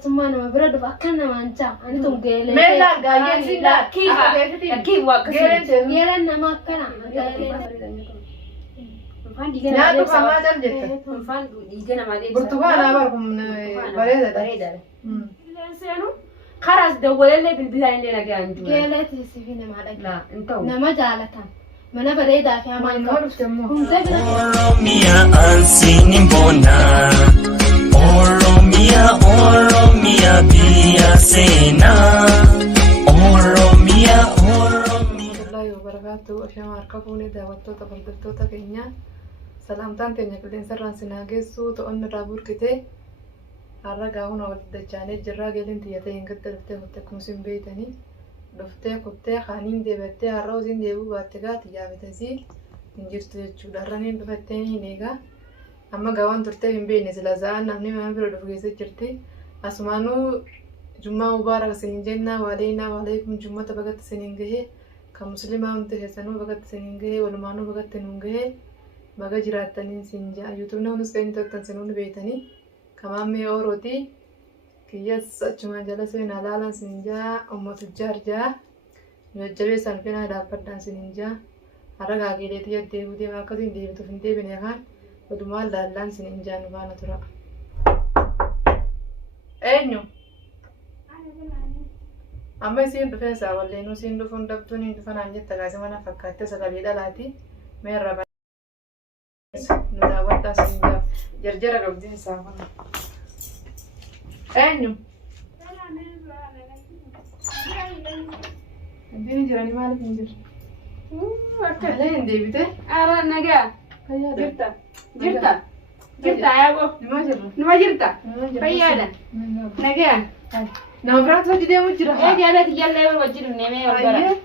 ثم أنا ما برد فأكلنا ما نجا أنا توم قيل ما لا قاعد لا كيف واقف قيلنا ما كنا لا تبغى ما ترجع برتقال أبغاكم بريدة خلاص دول لي بالبداية اللي أنا قاعد قيلت يسيفينا معك لا أنتوا نما جالتها mana bareda fi aman ka Oromia ansinin bona Oromia biya sena Oromia الله وبركاته أشياء مركبوني دعوتو تبردتو تكينيا سلام تانتي نقدين سران سناجسو تقولنا رابور كده الرجاونا ودجاني جرا قلين تياتين قدر تكون سنبيتني دفتة كتة خانين دبتة الروزين دبوا باتجاه تجاه بتزيل إنجرت جودا رانين دفتة نيجا أما جوان ترتة من بين زلزال نحني ما نبرد فوقيس جرتي أسمانو جمعة مبارك سنجنا وعلينا وعليكم جمعة بقت سنينجه كمسلمة أنت حسنو بقت سنينجه ولمانو بقت نونجه بقى جراتني سنجا يوتيوبنا ونس كين تكتنسنون بيتني كمان مي أوروتي كيس أجمع جلسين على سنجا أمة الجارجة نجري سنفنا دابردان سنجا أرجع كيلتي يديه ودي ما كذين ديه تفندي بنيهان ودمال دالان سنجا نبانا ترى أينو أما يصير دفنسا ولا إنه يصير دفن دبتوني دفن عنجت تجاسي ما نفكرت سكاليدا لاتي ما يربى نداوت سنجا جرجرة قبضين سافنا أينو الدين جراني مالك نجر أكلين ديبته أرى نجا جرتا يا أبو نما جرتا فيادا نجا نبرات وجدي مجرى إيه جالت جالة وجد نمي وبرا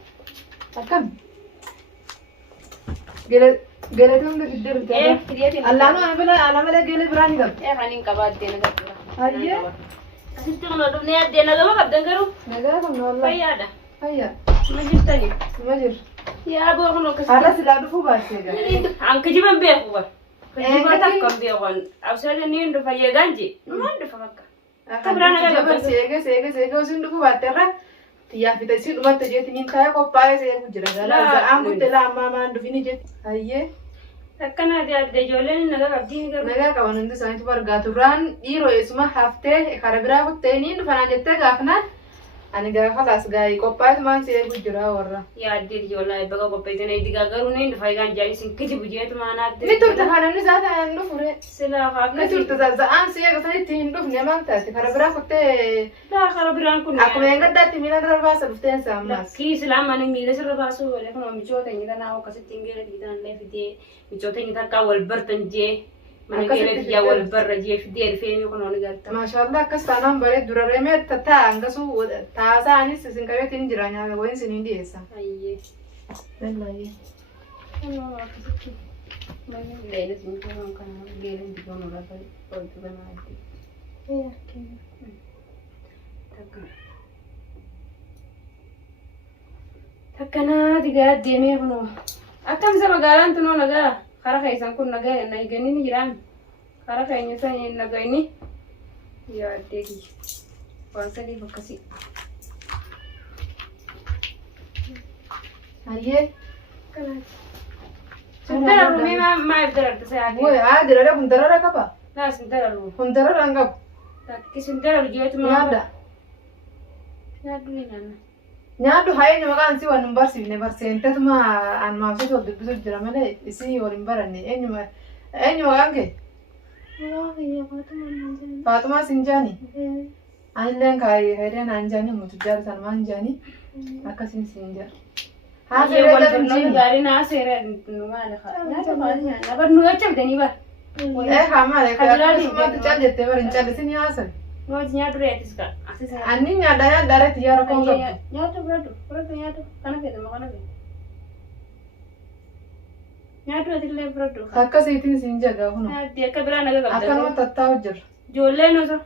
أكم قلتهم لقدر إيه كرياتي الله أنا بلا قل براني قب إيه خلين كبار دينا كبار هيا أنت كنا دمني دينا كبار قبضن كرو نجاكم والله فيادا هيا ما جرتني مجر يا أبو خلنا كسر هذا سلادو فو باسيجا عنك جيبان بيخوا كجيبان تكم بيخوان أو سألني نيندو فيا جانجي ما ندو فمكة Kabrana jabar sega usin duku batera tiya fita si dumat je tinin kaya ko pare se kujira gala za am kutela mama ndu fini je ayye takkana de jolen naga kabdi gar naga kawan ndu santi bar gaturan iro isma hafte karabira ko teni ndu fana jette gafna ani ga khalas gai ko pas man se kujira warra ya de jola baga ko pete ne diga garu ne ndu faygan jani sin kiti bujet mana de ni turta hana ni zata ndu fure sila fa ni turta za an se ga sai tin ndu ne man ta karabira ko te la karabiran kun akuma nga datti mina darba sa duften sa mas ki islam man mi lesir basu wala kono mi chota ni dana o kasit tingere di dan le fide mi chota ni ta ka wal bartan je man gele ya wal barra je fide fe mi kono ni galta ما شاء الله كستانم بري دررمه تتا انغسو تاسا اني سين كاي تين جرانيا وين سين دي اسا ayye والله kono kasit man gele sin kono kan gele di kono la fa o tu bana ati iya takkana diga deeme kono akam sa magalan tuno naga khara khaysan kun naga na igani ni jiran khara khaynya sa ni naga ini ya degi wasali bakasi هي sentara rumi ma ibdara tsaya هو عادي لا كنت درا كبا na sentara ru كنت درا انغب ki sentara ru jetu ma يادا ya duni nana نيادو هاي نما كان سي ون برسي ne barsente tuma an ma fi to bisu jira male isi worin barani enyu gange والله يا فاطمة فاطمه سنجاني anlen kai heren anjani mutujar salman jani akasin sinjar ha ye wal barno gari na sere nu ma la kha ya ta ba ni na bar nu ya chab dani bar eh hama le ka suma tu chal jette bar chal sin yasan no jinya dure tiska asisa anni nyada ya dare tiyara konga ya to brado ya to kana pe ma kana pe ya to dille brado akkasiitin sinja gahuno ya de kabra na ga akkanuma tattaa'u jira jolle no so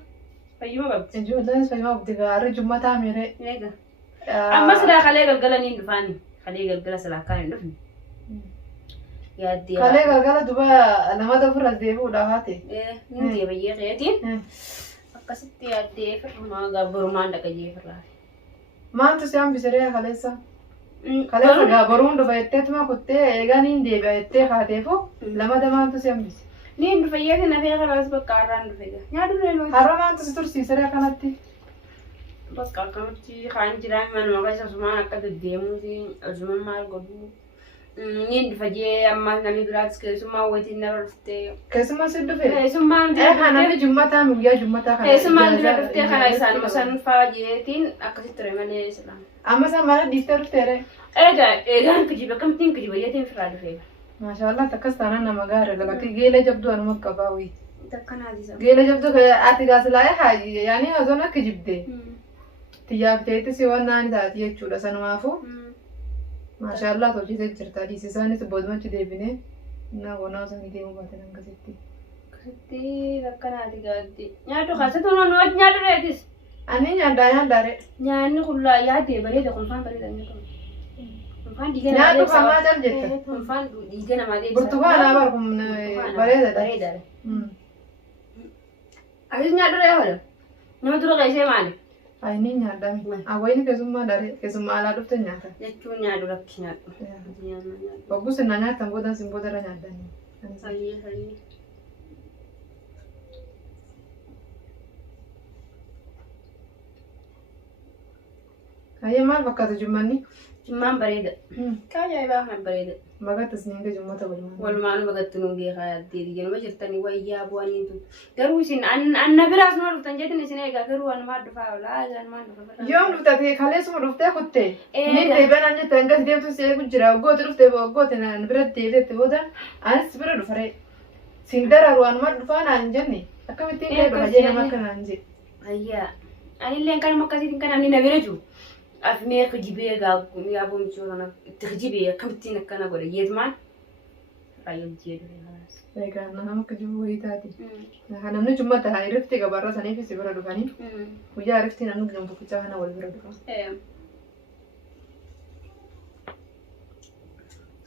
fayyuma babti ijoolleen fayyuma abdi gaarii jummataa miire lega amma sila khalee galgala ni dufani khalee galgala sila kan dufni ya de kalee galgala duba lamada ofirras deebi'uudha haate ni de bayye qeetin akkasitti yaaddee firmaa gabbarumaan dhagajee firraa. Maaltu si hambisee kaleessa? Kaleessa gabbaruun dhufa jetteetuma kuttee eeganiin deebi'a jettee haateefu lamada maaltu si hambise? Niin dhufe yaa kana fee kalaas bakka har'aan dhufe gaa. Nyaadhu reeloo. Har'a maaltu si tursiisee akkanatti? Bakka akkamatti kaan jiraan manuma keessa asumaan akka deddeemuuti asumaan maal godhu. Niin dhufe jee ammaa namni biraatis keessummaa waytiin nama dhuftee. Keessummaa si dhufe? Keessummaan dura dhuftee. Namni jummataa guyyaa jummataa kana. Keessummaan dura dhuftee kana isaanuma sanfaa jeetiin akkasitti ture malee islaan. Amma san mana dhiiftee dhufteere? Eegaan kijiba kamtiin kijiba jeetiin firaa dhufee. Maashaallah takkas taanaan nama gaara galakki geela jabduu anuma qabaa wayii. Takkanaadisa. Geela jabduu ati gaasilaayee haaji yaani osoon akka jibdee. Tiyyaaftee si waan naani taati jechuudha sanumaafuu. Maashaallah hojjetee jirta dhiisisaanis boodumatti deebinee na wonaa osoo deemuu baatan akkasitti. Akkasitti takkanaati gaaddi. Nyaaddu kaasatu noonu nyaaddu reetis. Ani nyaaddaare. Nyaanni kullaa yaadee bareeda kunfaan bareeda nyaatamu. Kunfaan dhiiga namaa Nyaaddu deebisa. kamaa cal jetta. Kunfaan dhiiga namaa deebisa. Burtukaanaa barkum bareedadha. Bareedaadha. Asis nyaaddu ree hola. Nama dura qeessee maali? Ayini nyaadame. Awwayini keessummaa daree keessummaa alaa dhufte nyaata. Jechuun nyaaddu rakki nyaaddu. Bobbuu sinna nyaatan booda sin booda irra nyaadanii. Sayyee. Ayyee maal fakkaata jummanni? Jummaan bareeda. Kaajaaibaa kan bareeda. Magatta singa jummata walumaan. Walumaan bagattu nu beekaa yaaddee diiganuma jirtanii wayyaa bu'aniitu. Garuu isin anna biraas numa dhuftan jettin isin eegaa garuu wanumaa dhufaa oolaa wanumaa dhufa. Yoo dhuftatee kaleessuma dhuftee kuttee. Ni deebi'an jettan gas deemtu si eegu jira waggooti dhuftee waggooti naan bira deebi'etti booda anis bira dhufaree. Sin dararu wanumaa dhufaa naan jenne akkamittiin kee dhufa jee nama akka naan jedhe. Ayyaa anillee kanuma akkasiitiin kan ani na bira jiru. Afmee kijibee gaabuu michuu kana itti kijibee akkamittiin akkana godhe yeetumaan raayyaa jeedhu. Egaa nama kijibuu wayii taati. Namni jummata haa irratti gabaarra saniif si bira dhufanii. Guyyaa irratti namni gambukkichaa kana wal bira dhufa.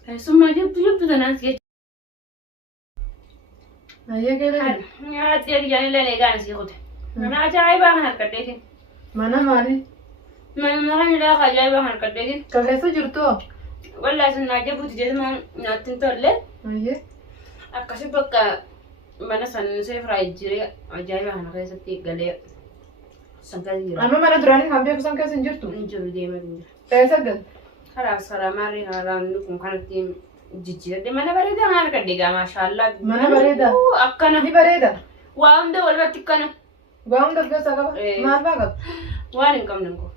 Keessummaa jabdu tanaas jechuudha. Ayyee geela. Nyaatee diyaanillee eegaan isii kute. Mana ajaa'ibaa kan harkadheetiin. Mana maali? Mana kan ilaa ajaa'ibaa kan harkadheetiin. Kan keessa jirtu? Wallaahi isin naajabuuti jedhamaan nyaattiin tolle. Ayyee. Akkasii bakka mana sanisee firaa jiree ajaa'ibaa kana keessatti galee sangaa jira. Amma mana duraanii kan beeku san keessa hin jirtu? Hin jiru deemaa jira. Keessa galte? Karaa maarree haaraan kun kanatti jijjiirre mana bareedaa kan harkadhe gaa maashaallah. Mana bareedaa? Akkana. Ni bareeda? Waa hunda walirratti akkana. Waa hunda keessaa qaba? Maal fa'aa qaba? Waan hin qabne ko.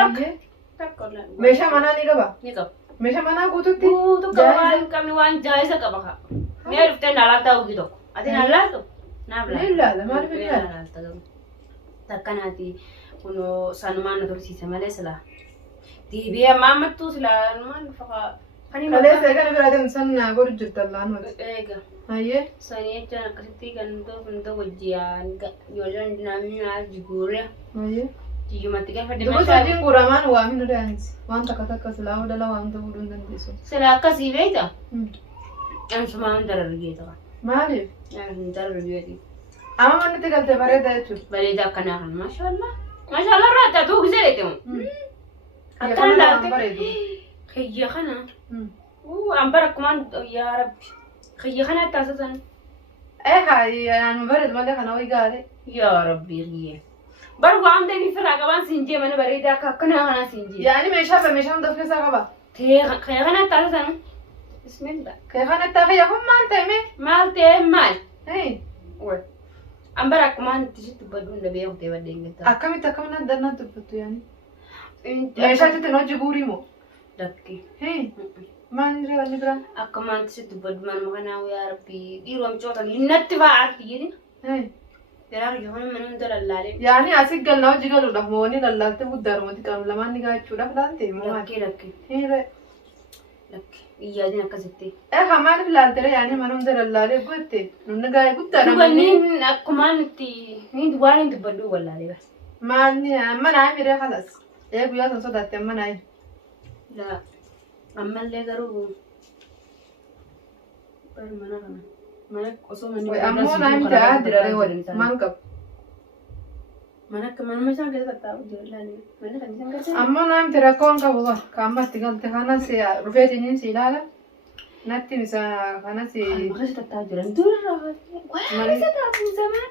Ayyee. Takka ollaan. Meeshaa manaa ni qaba? Ni qaba. Meeshaa manaa guututti? Guutuu qaba waan hin qabne waan jaayisa qaba kaa. Mee dhuftee naalaaf ta'uu gi tokko. Ati naalaaf ta'u? Naaf laala. Ni ilaala maaliif ni ilaala? Takkanaati kunoo sanumaan na tursiise malee silaa. Deebi'ee amma ammattuu silaa maal fakaa. Kaleessa eegana biraa deemu san godhu jirta laanuma. Eega. Ayyee. Sanii jechaan akkasitti kan hunda wajjiyaan ijoolleen namni maal jiguuree. Ayyee. Jiyyumatti gaafadhe Dubbisa wajjin guuramaan waamin dhaanis. Waan takka takka silaa hodala waan ta'uu hin dandeessu. Silaa akkasii beekta. Ansumaan darargee ta'a. Maaliif? Darargee. Amma manni itti galte bareeda jechuudha. Bareeda akkanaa kan maashaallah. Maashaallah irraa tuu gisee deetemu. Akkanaa laalte. Kiyya kana. Ambar akkumaan yaa rabbi. Kiyya kana taasisan. Haa bareedu malee kana wayii gaare. Yaa rabbi riyyee. Bar waan deebii firaa qabaan siin jee mana bareedaa akka akkanaa kanaa siin jee. Yaani meeshaa hunda of keessaa qaba. Kiyya kana taasisan. Bismillah. Kee kana taafiyya kun maal ta'e mee? Maal ta'e maal? Wal. Ambar akkumaan itti sitti baduu hin dabee hojii badee hin gattaa. Akkamitti akkamina addannaa dubbattu yaani? Meeshaa itti hojii guurii moo? Dakki. Maal ni reewa ni biraan? Akkumaan itti sitti baduu manuma kanaa yaa rabbi dhiiroo micoota linnatti fa'aa arti jedhin. Garaa yoon mana hunda lallaalee. Yaani asii galnaa hojii galuudhaaf moo ni lallaalte guddaarumatti qabu lamaan ni gaachuudhaaf laalte moo maal? Lakki. Lakki. Iyyaadin akkasitti. Maaliif laaltere yaani mana hunda lallaalee gootte nunni gaa'ee guddaadha. Dubanni akkumaan itti waan hin dubbaduu wallaalee. Maalni amma naa miree kalas. Guyyaa san sodaatte amma naa. Laa ammallee garuu bari mana kana mana osoo manni. Ammoo naa miti haa diraree waliin maal qabu? Mana kemana macam kita tak tahu jalan. Mana kan jangan kerja. Amma nam tira kon qabu ba kaamatti galte kana si rufeetinin si ilaala natti misa kana si Makasih tak tahu jalan tu lah. Wah, bisa tahu zaman.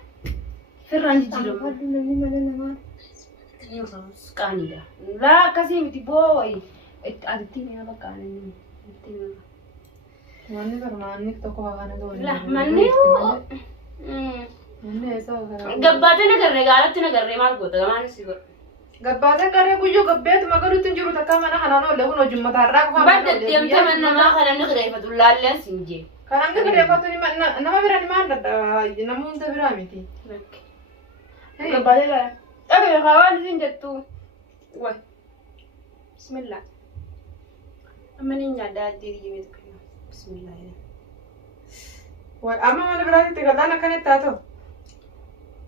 Firman jiru. Aduh, nanti mana nama? Ini sekali dah. Lah kasih miti boy. Ada tim yang apa kan ini? Tim. manni barmaanni tokko kana doon Lah manni manni esa gara gabbaate nagarre gaalatti nagarre maal goota gamaan si godha. gabbaate garee guyyoo gabbeetu magaruutti jiru takka mana kanaan oolle kun hojjummataa irraa kufa Badda deemte man namaa kana ni qireeffatu laalleen siin jee. kanaan ni qireeffatu nama bira ni maal dadha nama hunda biraa miti. Gabbaate laa. Dhabe hawaan siin jettu. Way. Bismillah. Amma ni nyaadda addee diimee tokko. Bismillah. Way amma mana biraatti galaan akkanitti haa ta'u.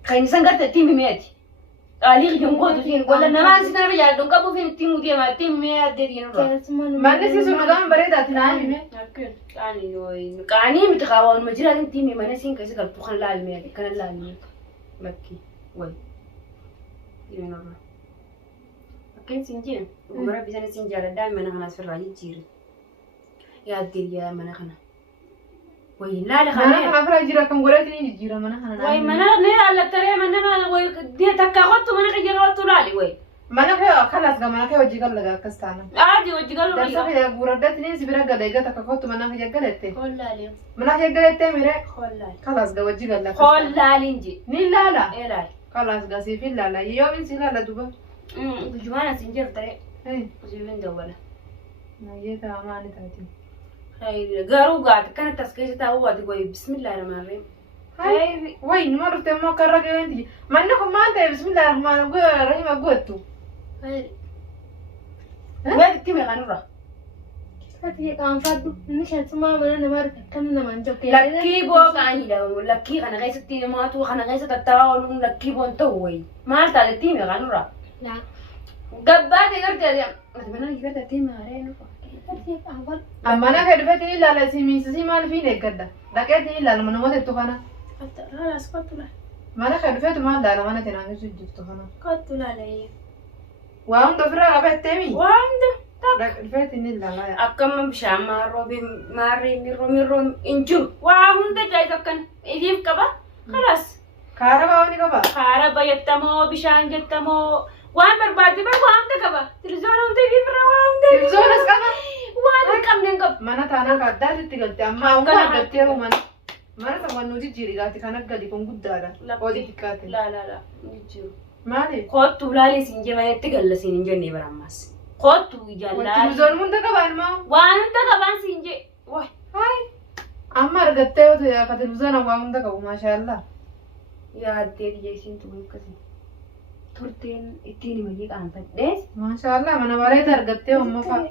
Kan isaan garte tiimi meeti. Qaalii jonqootu siin gola namaan si kana yaaddoon qabu fin tiimu deema tiimi addee diinurra. Manni si sun dhugaan bareedaati naa hime. Qaanii miti qaawwan ma jiraatin tiimi mana siin keessa galtu kan laalmee kana laalmee bakki way. Diinurra. Bakkin siin jee gubara bisaan siin jaaladhaa mana kana asirraa jijjiirre. Yaaddee yaa mana kana. Way laala Mana kana. kana fira jira kan godhati ni jijjiira mana kana. Way mana ne allattare mana way dia takka qottu mana kajira qottu laali way. Mana kee kalas ga mana kee hojii gallaga akkas taana. Aadi wajji galu Darsa kee guradatti ni sibira gala eega takka kottu mana kee galette. Kollaali. Mana kee galette mire Kollaali. kalas ga hojii gallaga. Kollaali inji. Ni laala. Laali. Kalas ga si fil laala yoo min si laala duba. Gujumana sinjir tare. Eh Gujumana dawala. na yeta amani taati. Hay garu gaat kana taskaysa taa wadi way bismillahirrahmanirrahim. Hay way nima rufte mo karra geenti. Manni ko maanta bismillahirrahmanirrahim agottu. Hay. Wadi timi kanura. Hati kaanfadhu inni shaatsuma mana nama kan nama jokke. Lakki bo kaani da lakki kana kaysa timi maatu kana kaysa tattaawalun lakki bon tawway. Maal taale timi kanura. La. Gabbaate gartee ati mana gibata timi hareenu. Hati kaanfadhu. Amana kee dhufeeti ni laala si miisisi maal fi eeggadda. Dhaqeeti ni laala mana mootettu kana. Hatta raas qotula. Mana kee dhufeetu maal laala mana tenaan isu jirtu kana. Qotula lee. Waa hunda ofirraa qabatteemi. Wanda. Dhufeeti ni laala. Akkam bishaan maarree mirroo injiru. Waa hunda jaayisakkan idiif qaba. Kalas. Kaara baawani qaba. Kaara jettamoo bishaan jettamoo waan barbaadde bar waa hunda qaba. Televizoona hunda idiif irraa waa hunda. Televizoonas qaba. Waan hin qabne qaba. Mana taanaa ka addaatitti galte amma hunda addattee mana. Mana sama nuti jirigaati kan aggali kun guddaadha. Oodi xiqqaate. La. Injiru. Maali? Kottu laalee siin jemanetti galla siin hin jenne barammas. Kottu jallaa. Televizoon hunda qaba ilmaa. Waan hunda qabaan siin je. Wai. Hai. Amma argattee yoo ta'e ka televizoona waa hunda qabu maashaallah. Yaaddee biyya isiin tuun akkasii. Turteen ittiin himanii qaanfadhee. Maashaallah mana bareeda argattee amma fa'a.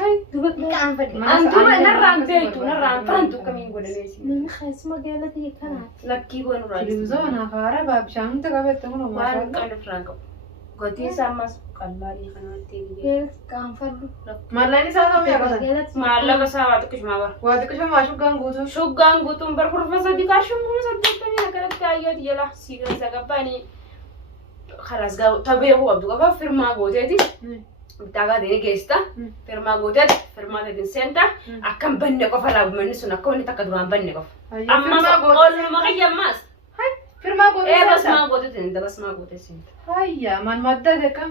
Hai, dubartii qaanfadhe. Mana Antuma sa'aatii narraan akkasii beektu narraan farantu kamiin godhamee siin. Namni keessuma gaalatti kanaati. Lakkii goonurraa. Televizoona kaara baabishaan hunda qabatte kun Waan maashaallah. qal'ifraan qabu. Gotii isaa ammas qal'aadhii kanatti eegee. Geel kaanfadhu. Mallaan isaa ta'uu yaaqatan. Gaalatti. Maallaqa isaa waa xiqqishumaa bara. Waa xiqqisho maa shuggaan guutuu. Shuggaan guutuun bar kurfa sadii kaashuun kun saddeettamii akkanatti ayyaati jala siigaa isa qabbaanii. Kalas tabee hubabdu qofa firmaa gooteeti. Bitaagaa deemee geessita. Firmaa gooteeti. Firmaa teetiin seenta. Akkam banne qofa laabumanni sun akka wanni takka duraan banne qofa. Ammas ooluma qayyammaas. Firmaa guutuu. Basmaa gooteetiin basmaa gooteetiin. Hayya man madda deekam.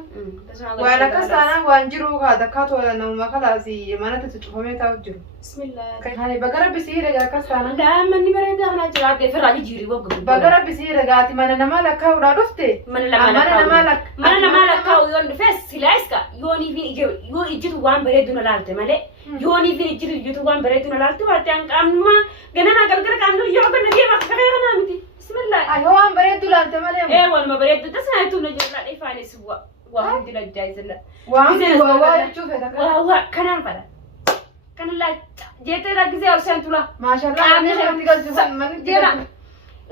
Waan akkas taanaan waan jiru kaata akkaatu namuma kalaasi mana tatti cufamee taa'u jiru. Bismillah. Hani bagara bisii regaa akkas taanaan. Daa'immanni bareedaa kanaa jira addee firraa jijjiirii wagga. Bagara bisii regaati mana namaa lakkaa'uudhaa dhufte. Mana namaa lakkaa'u yoon dhufes silaayiska yoonii fi yoo ijjitu waan bareedu na laalte malee yoonii fi ijjitu waan bareedu na laalte waan ta'an qaamnuma ganama galgala qaamnuma yoo ganna deema akka kaya kanaa miti. Bismillah. Ayo waan bareedu laalte malee. Waan bareedu tasnaa tuuna jirra dhifaanis waa hundi lajjaayisilla. Waan jechuuf fedha. Waa kanaan fadha. Kana laa jeetee rakkisee olsaan tura. Maashaallah manni galchuufan manni Jira.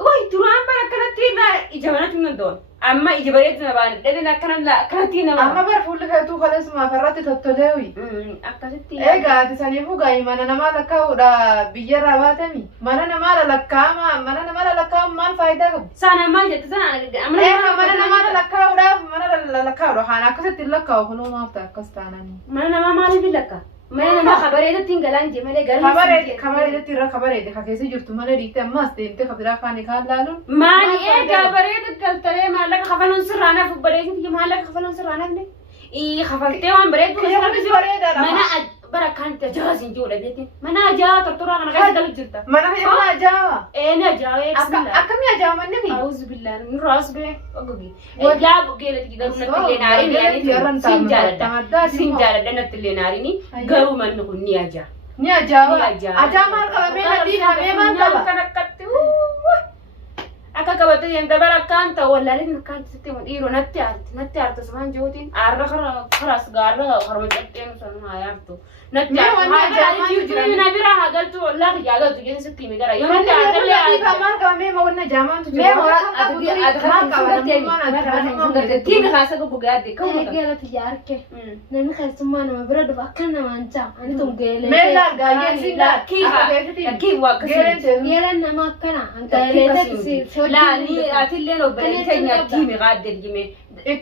Way turaan bara kanatti ija manatti nan doon. amma ija bareedina baan dhalin akkanatti nama amma bar fuulli keetuu kaleessuma farratti tottoleewi akkasitti eegaati saniifuu gaa'ii mana namaa lakkaa'uudha biyyarraa baatami mana namaa lakkaa'u maal faayidaa qabu sana maal jette sana mana namaa lakkaa'uudhaaf mana lakkaa'uudha haan akkasitti hin lakkaa'u kunuu maaf ta'a akkas taananii mana namaa maaliif lakka mana namaa kabareedatti hin galaan jee malee galii kabareedatti irra kabareede ka keessa jirtu malee dhiitte ammaas deemte kabiraa kaanii kaan laaluun maali eegaa bareeda galtalee maallaqa kafaluun sirraanaaf bareedinti maallaqa kafaluun sirraanaaf ne kafaltee waan bareedu mana bara kan tajaajila sinjuudha jetti mana ajaa tortoraa kana keessa galu jirta mana mana ajaa ni ajaa akkamii ajaa manni fi auzu billahi nuraas be ogogi yaa bugeelati garuu natti leenaari yaani sinjaaladha natti leenaari ni garuu manni kun ni ajaa ajaa maal qabamee nadii qabee maal qaba kan akkatti akka qabatee yanda bara kan ta'u wallaaleen kan sitti dhiiroo natti aartu samaan jootiin aarra karaas gaarra harma cabxeen sun haa yaartu natti aartu na bira haa galtu wallaahi yaa galtu jechuun sitti himi gara yoo natti aartallee maal qabamee ma wanna jaamaantu jira tiimi kaasa gubbaa adde geelati jaarke namni keessummaa nama bira dhufa akka namaan jaa ani tun geelee meelaa gaayeen singaa kiiwa akkasii geelan nama akkana angaaleetatti laani atilleen obboleen keenya tiimi qaadde jime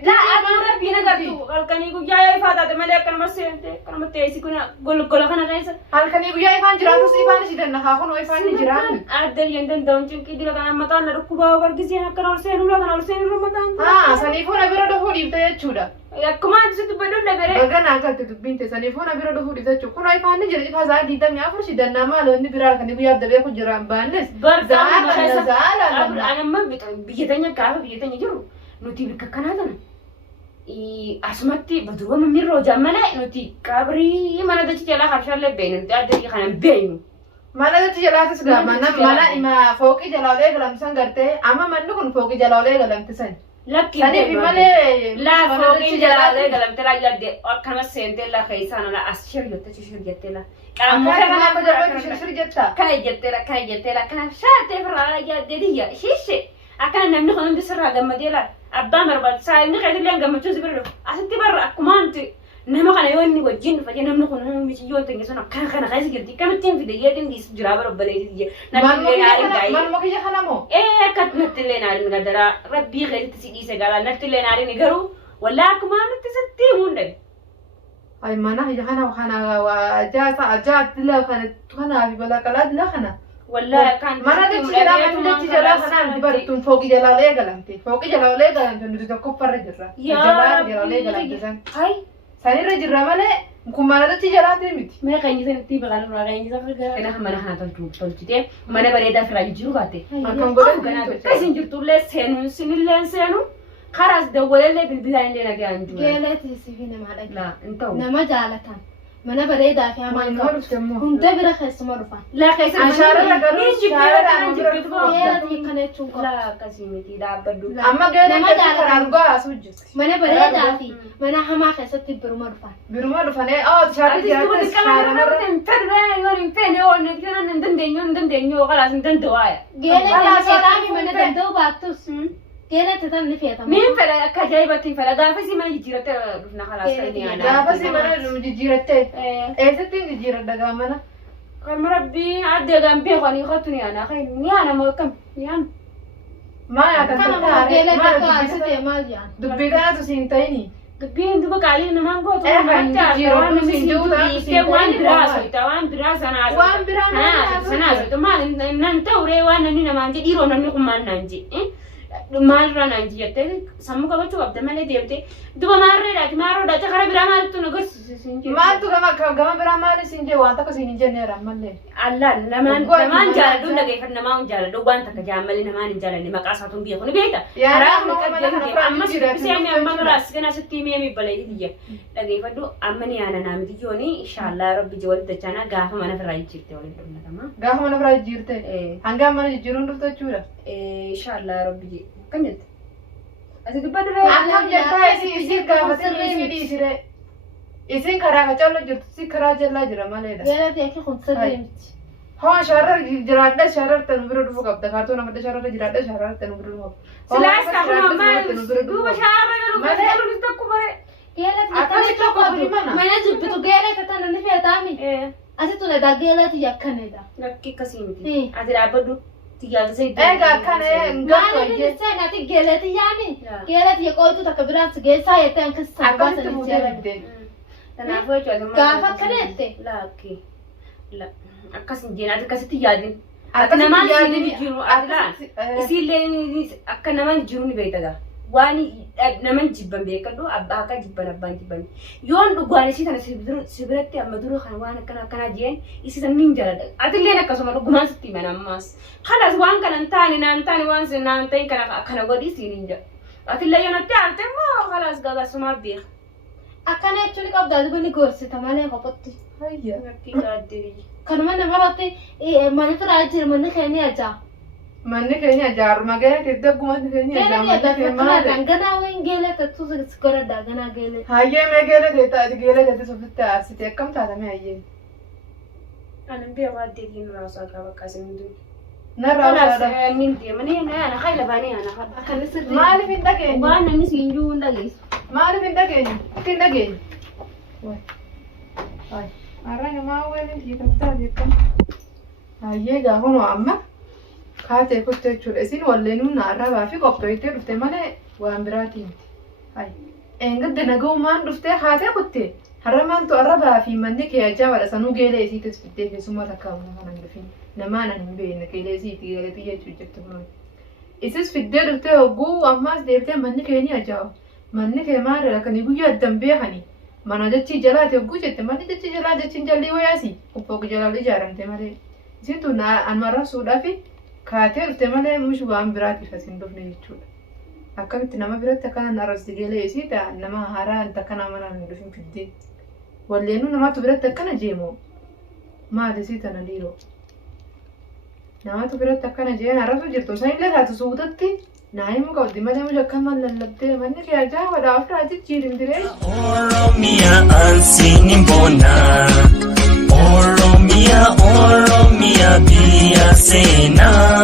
la aduu rabbii nagartu halkanii guyyaa ifaa taate malee akkanuma seente akkanuma teessi kuna golgola kana keessa halkanii guyyaa ifaan jiraatus ifaan isi dannahaa kun ifaan ni jiraatu adde yenden dawn cinqii dila kana mataan na dhukkubaa bargiseen akkana ol seenu kana ol seenu mataan saniifuu na bira dhufuu dhiifte jechuudha akkuma ati dubbaduu dabere bagana akkatti dubbinte saniifuu na bira dhufuu dhiifte jechuudha kun ifaan ni jira ifaa zaa diidamii afur si dannaa maal wanni biraa halkanii guyyaa dabee kun jiraan baannes anamma biyyatanya gaafa biyyatanya jiru nuti bikka kanaa tana asumatti baduruma mirroo jammalee nuti qabrii mana dachi jalaa habshaallee beeynu nuti adda kanan beeynu mana dachi jalaatis gaa mana ima fooqii jalaalee galamsan gartee amma manni kun fooqii jalaalee galamtisan lakki saniif malee la fooqii jalaalee galamte la yadde akkana seentee la keeysaana la as shirjettee la qaamota kana bajarra shirjetta kana jettee la kana shaatee firraa yadde diya shishe akkana namni kun hundi sirraa gammadee la abbaa marbaad saayimni qeetilleen gammachuu si bira asitti barra akkumaanti nama kana yoo inni wajjin dhufa namni kun miciyyoon tenge sun akkana kana keessa jirti akkamittiin fide yeedin dhiisu jiraa bara obbaleetii jee nattillee naarin gaa'ii manuma kiyya kanamoo akka nattillee naarin gadaraa rabbii keessatti si dhiise galaa nattillee naarin garuu wallaa akkumaanitti sitti himuun dhabe ay mana kiyya kana ajaa'atti kanaa fi balaqalaati la kana والله كان مرة تجي جلال خنان دبرتون فوق جلال إيه قلمتي فوق جلال إيه قلمتي ندوس كفر رجرة جلال إيه قلمتي هاي سني رجرة ماله مكون مرة تجي جلال تيمت ما كان يصير تيجي بقى نروح كان يصير كنا هم أنا هنطلع تلتي ما أنا بريدة في راجيو قاتي أكون قلنا كاسين جرتوا لي سينو خلاص دولة لي بالبلاد اللي أنا جانجو geelati sifina maadha لا أنتو nama jaalatan mana bareedaa fi hamaan qabu hunda bira keessuma dhufan لا كاسين أشارة لقلو geelati kana jechuun qaba لا كاسين متي لا بدو أما nama قلنا jaalatan كرارجوا سوجس mana bareedaa fi mana hamaa keessatti biruma dhufan برما رفنة شارة جالس شارة geelati seetaan fi mana danda'u baattus geelati tan ni feetama مين فلا كجايبتين فلا قافزي ما يجيرت رفنا خلاص كيني أنا لا بس مرة جيرتة إيه ستين جيرت دعامنا كان مربي عدي جنبي غني خطني أنا خيني أنا ما كم يعني ما يعتقد kana geelati ما akka asitee maal jaan دبي كذا تسينتيني قبين دبك علي نمان قوت وان دراسة أنا وان برا سنة ما ننتوري وانا نينا ما نجي ديرو نملك ما ننجي مال رانا نجي يتة سامو كابو شو أبدا مالي ديوتي دوبا مارة رات مارو داتا خراب رامال تو نقول ما تو كما برا ما نسينجي وانتا كسينجي نيرا مالي الله نمان جالا دون لقي فرنا ما جالا دو وانتا كجامل نمان جالا نما كاساتون بيكون بيتا حرام نكجن أما سيعني أما راس كنا ستي مية بلاي دي لقي فدو أمني أنا نام ديوني إن شاء الله ربي جوال تجانا غافة ما نفرعي جيرتي ولا دون تمام غافة ما نفرعي جيرتي هنگام ما نجيرون دفتا چورا إن شاء الله ربي كم جت أزيد بدر أكم جتا إسي غافة تري مدي سيرة إسي كرا كچالو جرت سي كرا جلا جرا مالي دا geelati akka kun sirrii miti Hoo sharar jiraadha shararta nu bira dhufu qabda kaartoon amadda shararra jiraadha shararta nu bira dhufu. Silaas qabu maal duuba shaarra galu galu tokko bare. Akkasi tokko mana jibbitu geelata tana ni feetaami. Asitu na geelati yakkanedha. Lakki akkasii miti. Ati dhaabbadhu tijaajila Egaa akkana Maali ni seenati geelati yaani geelati yeqootu takka biraas geessaa yettee ankas akkasitti fuutee dibdee. Kanaafuu jechuudha. Gaafa akkanatti. Lakki. Akkasin jeen ati akkasitti yaadin. Ati namaan siin jiru ati isiillee akka namaan jiru ni beektaga. Waan namaan jibban beekadhu abbaa akka jibban abbaan jibban. Yoon dhugaan isii tana si biratti amma dura kan waan akkana jeen isii tana niin jaladha. Ati illee akkasuma dhugumaan sitti himan ammaas. Kanas waan kana hin taane naan taane waan sin naan ta'in kana godhi siin hin jedhu. Ati illee yoo natti aarte immoo kalas gagasumaa beeka. Akkana jechuun qabdaa dubni gorsita malee kophaatti. Hayya. Lakki gaaddiri. Kanuma namarratti manni firaa jiru manni keenya ajaa. Manni keenya jaaruma gahee dagguma keenya Geelati ganaa wayin geelata tuusa godhadhaa ganaa geelata. Hayyee mee geelate taati geelate sofitti aarsite akkam taatame hayyee. Anan biyya waa deebiin raasaa qaba akkasiin duuba. Narraa uffata. Min deemanii ana hayla baanii ana akkanis irree. Maaliif hin dhageenye? Waan namni siin jiru hin dhageessu. Maaliif hin dhageenye? Akka hin dhageenye? Waay. Har'a namaa waliin hiikamtaa jechuun. Hayyee gaafuma amma kaatee kutte jechuudha. Isin walleenuu naarrabaa fi qopheessitee dhufte malee waan biraatii miti. Hayi. Eengadde nagaumaan dhuftee kaatee kutte. Har'a maantu arrabaa fi manni kee ajaa'ibaadha. Sanuu geelee isiitis fiddee keessummaa takka kana hin dhufin. Namaan ani hin beekne geelee isiitii geelee xiyya jechuudha jettu kun. Isis fiddee dhuftee hogguu ammaas deebitee manni kee ni ajaa'iba. Manni kee maalidha kan guyyaa addan beekani. Mana jechi jalaati hogguu jette manni jechi jalaa jechiin jalli wayaasi. Uffoo jalaa ijaaramte malee. Isitu anmarra suudhaa fi kaatee dhufte malee mushi waan biraatiif asin dhufne jechuudha. Akkamitti nama biratti akkana arrabsi geelee isii ta'a nama haaraa akkana mana hin dhufin fiddee. Walleenuu namatu biratti akkana jeemoo. Maali isii tana dhiiroo. Namatu biratti akkana jeen arrabsu jirtu. Sanillee taatu suutatti naayimu qabdi malee mushi akkama lallabdee manni kee ajaa'ibaadha ofirraa jijjiirimtiree. Oromia ansinin bona. Oromia biyya seenaa.